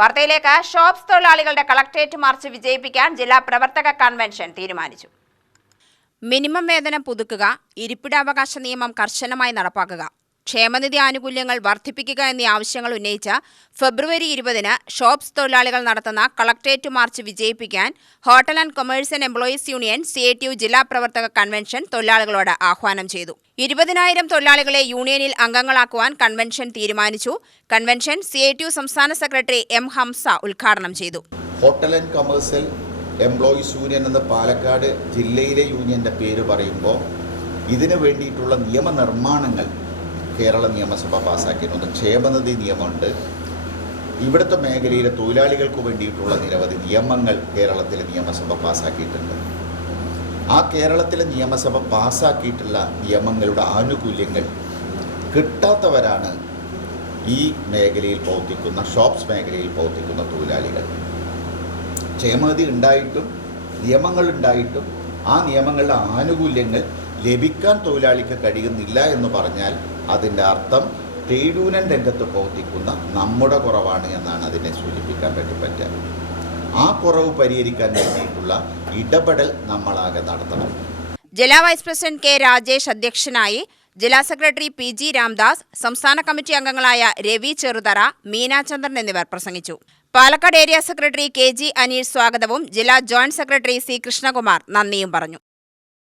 വാർത്തയിലേക്ക്. ഷോപ്സ് തൊഴിലാളികളുടെ collectorate march വിജയിപ്പിക്കാൻ ജില്ലാ പ്രവർത്തക കൺവെൻഷൻ തീരുമാനിച്ചു. മിനിമം വേതനം പുതുക്കുക, ഇരിപ്പിടാവകാശ നിയമം കർശനമായി നടപ്പാക്കുക, ക്ഷേമനിധി ആനുകൂല്യങ്ങൾ വർദ്ധിപ്പിക്കുക എന്നീ ആവശ്യങ്ങൾ ഉന്നയിച്ച് ഫെബ്രുവരി 20-ന് ഷോപ്സ് തൊഴിലാളികൾ നടത്തുന്ന കളക്ടറേറ്റ് മാർച്ച് വിജയിപ്പിക്കാൻ hotel and commerce and employees union CITU ജില്ലാ പ്രവർത്തക കൺവെൻഷൻ തൊഴിലാളികളോട് ആഹ്വാനം ചെയ്തു. 20,000 തൊഴിലാളികളെ യൂണിയനിൽ അംഗങ്ങളാക്കുവാൻ കൺവെൻഷൻ തീരുമാനിച്ചു. കൺവെൻഷൻ CITU സംസ്ഥാന സെക്രട്ടറി M. ഹംസ ഉദ്ഘാടനം ചെയ്തു. Hotel and commerce employees union എന്ന പാലക്കാട് ജില്ലയിലെ യൂണിയൻ്റെ പേര് പറയുമ്പോൾ ഇതിനു വേണ്ടിയിട്ടുള്ള നിയമനിർമ്മാണങ്ങൾ കേരള നിയമസഭ പാസ്സാക്കിയിട്ടുണ്ട്. ക്ഷേമനിധി നിയമമുണ്ട്. ഇവിടുത്തെ മേഖലയിലെ തൊഴിലാളികൾക്ക് വേണ്ടിയിട്ടുള്ള നിരവധി നിയമങ്ങൾ കേരളത്തിലെ നിയമസഭ പാസ്സാക്കിയിട്ടുണ്ട്. ആ കേരളത്തിലെ നിയമസഭ പാസ്സാക്കിയിട്ടുള്ള നിയമങ്ങളുടെ ആനുകൂല്യങ്ങൾ കിട്ടാത്തവരാണ് ഈ മേഖലയിൽ പ്രവർത്തിക്കുന്ന ഷോപ്സ് മേഖലയിൽ പ്രവർത്തിക്കുന്ന തൊഴിലാളികൾ. ക്ഷേമനിധി ഉണ്ടായിട്ടും നിയമങ്ങളുണ്ടായിട്ടും ആ നിയമങ്ങളുടെ ആനുകൂല്യങ്ങൾ ലഭിക്കാൻ തൊഴിലാളിക്ക് കഴിയുന്നില്ല എന്ന് പറഞ്ഞാൽ അതിൻ്റെ അർത്ഥം ട്രേഡ് യൂണിയൻ രംഗത്ത് പ്രവർത്തിക്കുന്ന നമ്മുടെ കുറവാണ് എന്നാണ് അതിനെ സൂചിപ്പിക്കാൻ പറ്റുക. ആ കുറവ് പരിഹരിക്കാൻ വേണ്ടിയിട്ടുള്ള ഇടപെടൽ നമ്മളാകെ നടത്തണം. ജില്ലാ വൈസ് പ്രസിഡന്റ് K. രാജേഷ് അധ്യക്ഷനായി. ജില്ലാ സെക്രട്ടറി PG. രാംദാസ്, സംസ്ഥാന കമ്മിറ്റി അംഗങ്ങളായ രവി ചെറുതറ, മീനാചന്ദ്രൻ എന്നിവർ പ്രസംഗിച്ചു. Palakkad area secretary KG. Aneesh സ്വാഗതവും ജില്ലാ ജോയിന്റ് സെക്രട്ടറി C. കൃഷ്ണകുമാർ നന്ദിയും പറഞ്ഞു.